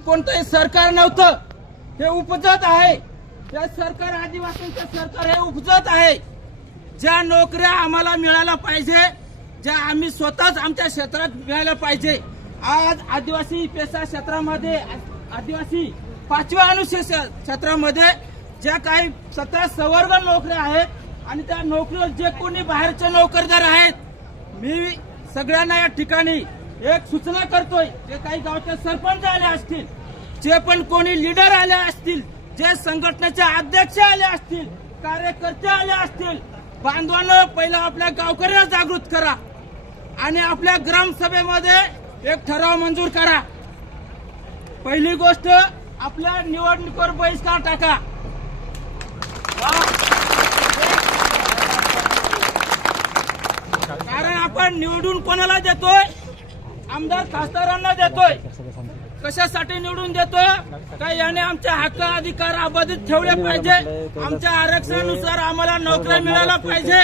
कोणतंही सरकार नव्हतं. हे उपजत आहे. हे सरकार आदिवासींचं सरकार हे उपजत आहे. ज्या नोकऱ्या आम्हाला मिळायला पाहिजे ज्या आम्ही स्वतःच आमच्या क्षेत्रात मिळायला पाहिजे. आज आदिवासी पेसा क्षेत्रामध्ये आदिवासी पाचव्या अनुसूचित क्षेत्रामध्ये ज्या काही सतरा सवर्ग नोकऱ्या आहेत आणि त्या नोकरीवर जे कोणी बाहेरचे नोकरदार आहेत मी सगळ्यांना या ठिकाणी एक सूचना करतोय जे काही गावचे सरपंच आले असतील जे पण कोणी लीडर आले असतील जे संघटनेचे अध्यक्ष आले असतील कार्यकर्ते आले असतील बांधवांना पहिलं आपल्या गावकऱ्यांना जागृत करा आणि आपल्या ग्रामसभेमध्ये एक ठराव मंजूर करा. पहिली गोष्ट आपल्या निवडणुकीवर बहिष्कार टाका. कारण आपण निवडून कोणाला देतोय? आमदार खासदारांना देतोय. कशासाठी निवडून देतो का याने आमचे हक्क अधिकार अबाधित ठेवले पाहिजे? आमच्या आरक्षणानुसार आम्हाला नोकऱ्या मिळायला पाहिजे.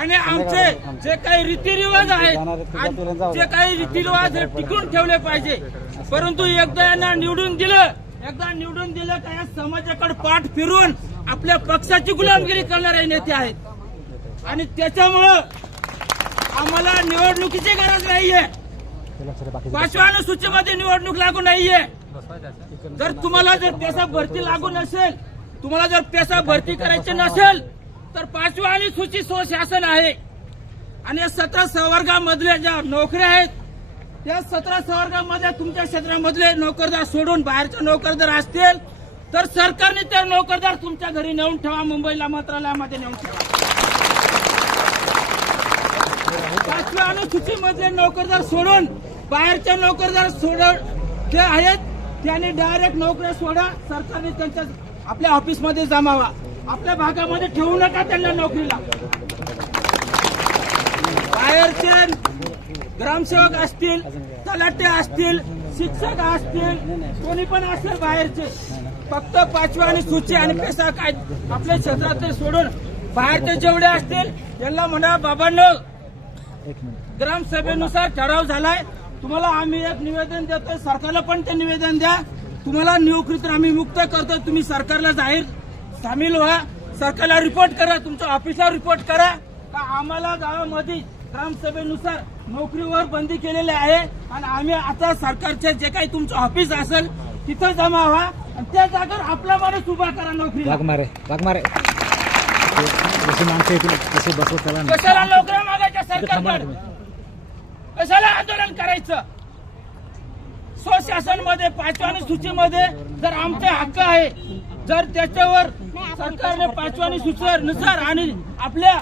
आणि आमचे जे काही रीतिरिवाज आहेत जे काही रीतिरिवाज हे टिकून ठेवले पाहिजे. परंतु एकदा यांना निवडून दिलं एकदा निवडून दिलं का या समाजाकडे पाठ फिरून आपल्या पक्षाची गुलामगिरी करणारे नेते आहेत. आणि त्याच्यामुळं आम्हाला निवडणुकीची गरज नाहीये. पाचव्या अनुसूचीमध्ये निवडणूक लागू नाहीये. जर तुम्हाला जर पेसा भरती लागू नसेल तुम्हाला जर पेसा भरती करायची नसेल तर पाचव्या अनुसूची सूची शासन आहे. आणि सतरा संवर्गामधल्या ज्या नोकऱ्या आहेत त्या सतरा संवर्गामध्ये तुमच्या क्षेत्रामधले नोकरदार सोडून बाहेरचे नोकरदार असतील तर सरकारने ते नोकरदार तुमच्या घरी नेऊन ठेवा मुंबईला मंत्रालयामध्ये नेऊन ठेवा. पाचव्या अनुसूचीमधले नोकरदार सोडून बाहेरच्या नोकरदार सोडून जे आहेत त्यांनी डायरेक्ट नोकऱ्या सोडा सरकारने त्यांच्या आपल्या ऑफिसमध्ये जमावा. आपल्या भागामध्ये ठेवू नका त्यांना नोकरीला. बाहेरचे ग्रामसेवक असतील तलाटे असतील शिक्षक असतील कोणी पण असेल बाहेरचे फक्त पाचव्या आणि सूची आणि पेसा काय आपल्या क्षेत्रातले सोडून बाहेरचे जेवढे असतील त्यांना म्हणा बाबांनो ग्रामसभेनुसार ठराव झालाय. तुम्हाला आम्ही एक निवेदन देतोय सरकारला पण ते निवेदन द्या. तुम्हाला नोकरीतून आम्ही मुक्त करतो तुम्ही सरकारला जाहीर सामील व्हा. सरकारला रिपोर्ट करा तुमच्या ऑफिसला रिपोर्ट करा. का आम्हाला गावामध्ये ग्रामसभेनुसार नोकरीवर बंदी केलेली आहे. आणि आम्ही आता सरकारचे जे काही तुमचं ऑफिस असेल तिथं जमा व्हा. आणि त्या जागेवर आपला माणूस उभा करा नोकरीला. वाघ मारे वाघ मारे. जशी माणसं येतील तसे बसवत चला ना. कशाला नोकऱ्या मागायच्या सरकारकडे? कशाला आंदोलन करायचं? स्वशासनमध्ये पाचव्या सूचीमध्ये जर आमचे हक्क आहे जर त्याच्यावर सरकारने पाचव्या आणि सूचीनुसार आणि आपल्या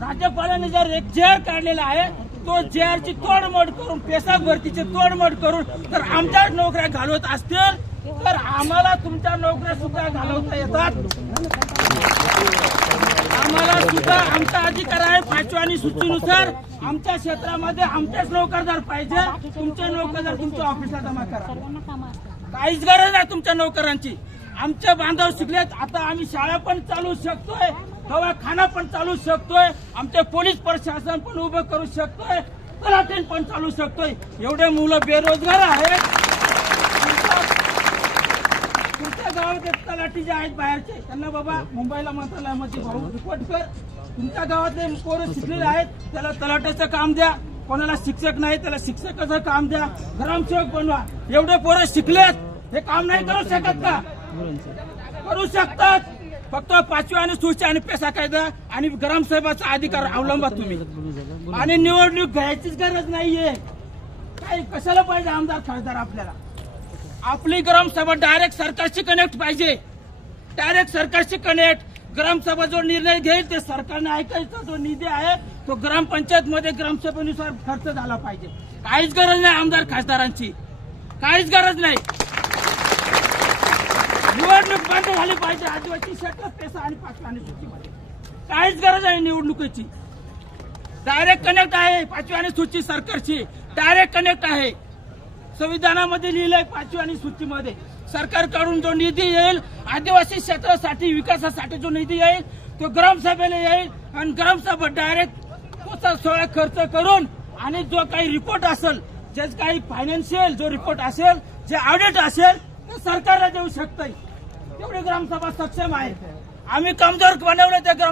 राज्यपालांनी जर एक जेअर काढलेला आहे तो जेअरची तोडमोड करून पेसाक भरतीची तोडमोड करून जर आमच्या नोकऱ्या घालवत असतील तर आम्हाला तुमच्या नोकऱ्या सुद्धा घालवता येतात. सुद्धा आमचा अधिकार आहे पाचव्या आणि सूचीनुसार. आमच्या क्षेत्रामध्ये आमचेच नोकरदार पाहिजे. तुमचे नोकरदार तुमच्या ऑफिसला जमा करा. काहीच गरज नाही तुमच्या नोकरांची. आमचे बांधव शिकलेत. आता आम्ही शाळा पण चालू शकतोय. दवाखाना पण चालू शकतोय. आमचे पोलीस प्रशासन पण उभं करू शकतोय. तलाठीन पण चालू शकतोय. एवढे मुलं बेरोजगार आहेत. आमच्या गावात एक तलाठी जे आहेत बाहेरचे. त्यांना बाबा मुंबईला मंत्रालयामध्ये भाऊ रिपोर्ट कर. तुमच्या गावातले पोरं शिकलेले आहेत त्याला तलाट्याचं काम द्या. कोणाला शिक्षक नाही त्याला शिक्षकाचं काम द्या. ग्रामसेवक बनवा. एवढे पोरं शिकलेत. हे काम नाही करू शकत का? करू शकतात. फक्त पाचव्या आणि सूची आणि पेसा कायदा आणि ग्रामसाहेबाचा अधिकार अवलंबा तुम्ही. आणि निवडणूक घ्यायचीच गरज नाहीये. काही कशाला पाहिजे आमदार खासदार आपल्याला? आपली ग्रामसभा डायरेक्ट सरकारशी कनेक्ट पाहिजे. डायरेक्ट सरकारशी कनेक्ट ग्रामसभा जो निर्णय घेईल ते सरकारने ऐकायचा जो निधी आहे तो ग्रामपंचायत मध्ये ग्रामसभेनुसार खर्च झाला पाहिजे. काहीच गरज नाही आमदार खासदारांची. काहीच गरज नाही. निवडणूक बंद झाली पाहिजे आदिवासी क्षेत्रात पैसा आणि पाचव्या सूचीमध्ये. काहीच गरज आहे निवडणुकीची. डायरेक्ट कनेक्ट आहे पाचव्या सूची सरकारची. डायरेक्ट कनेक्ट आहे. संविधानामध्ये लिहिलंय पाचवी आणि सूचीमध्ये सरकारकडून जो निधी येईल आदिवासी क्षेत्रासाठी विकासासाठी जो निधी येईल तो ग्रामसभेला येईल आणि ग्रामसभा डायरेक्ट सोळा खर्च करून आणि जो काही रिपोर्ट असेल जे काही फायनान्शियल जो रिपोर्ट असेल जे ऑडिट असेल ते सरकारला देऊ शकतं तेवढी ग्रामसभा सक्षम आहे. आम्ही कमजोर बनवलं त्या ग्राम